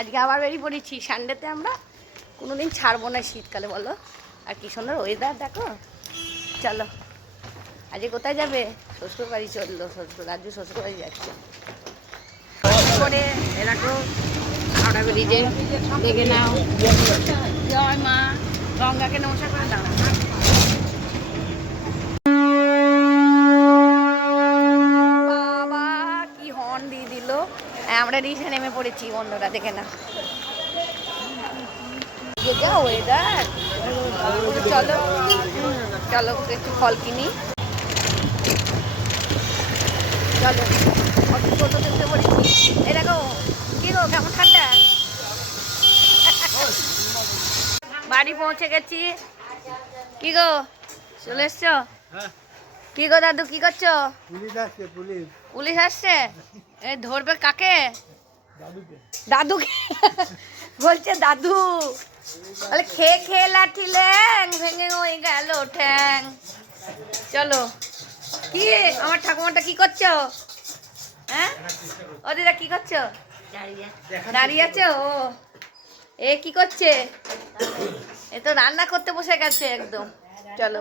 আজকে আবার বেরিয়ে পড়েছি সানডেতে। আমরা কোনোদিন ছাড়বো না শীতকালে, বলো। আর কি সুন্দর ওয়েদার দেখো। চলো আজকে কোথায় যাবে? শ্বশুর বাড়ি চললো, রাজু শ্বশুর বাড়ি যাচ্ছে করে। এরকম হাওড়া ব্রিজে দেখে নাও। জয় মা, গঙ্গাকে নমস্কার করে দাও। বাবা কি হর্ন দিয়ে দিল। আমরা রিক্সা নেমে পড়েছি বন্ধুরা, দেখে না যা ওয়েদার। চলো চলো একটু ফল কিনি। চলো টোটো দেখতে পড়েছি। এই দেখো কি গো, কেমন ঠান্ডা। বাড়ি পৌঁছে গেছি। কি গো চলে এসছো? কি গো দাদু কি করছো? পুলিশ আসছে। এই ধরবে কাকে? দাদুকে বলছে দাদু। বলে খেয়ে খেয়ে লাঠি ল্যাং ভেঙে ওই গেল ঠ্যাং। চলো। কি আমার ঠাকুমাটা কি করছো? হ্যাঁ ও দিদা কি করছো? দাঁড়িয়ে আছে ও। এ কি করছে? এ তো রান্না করতে বসে গেছে একদম। চলো।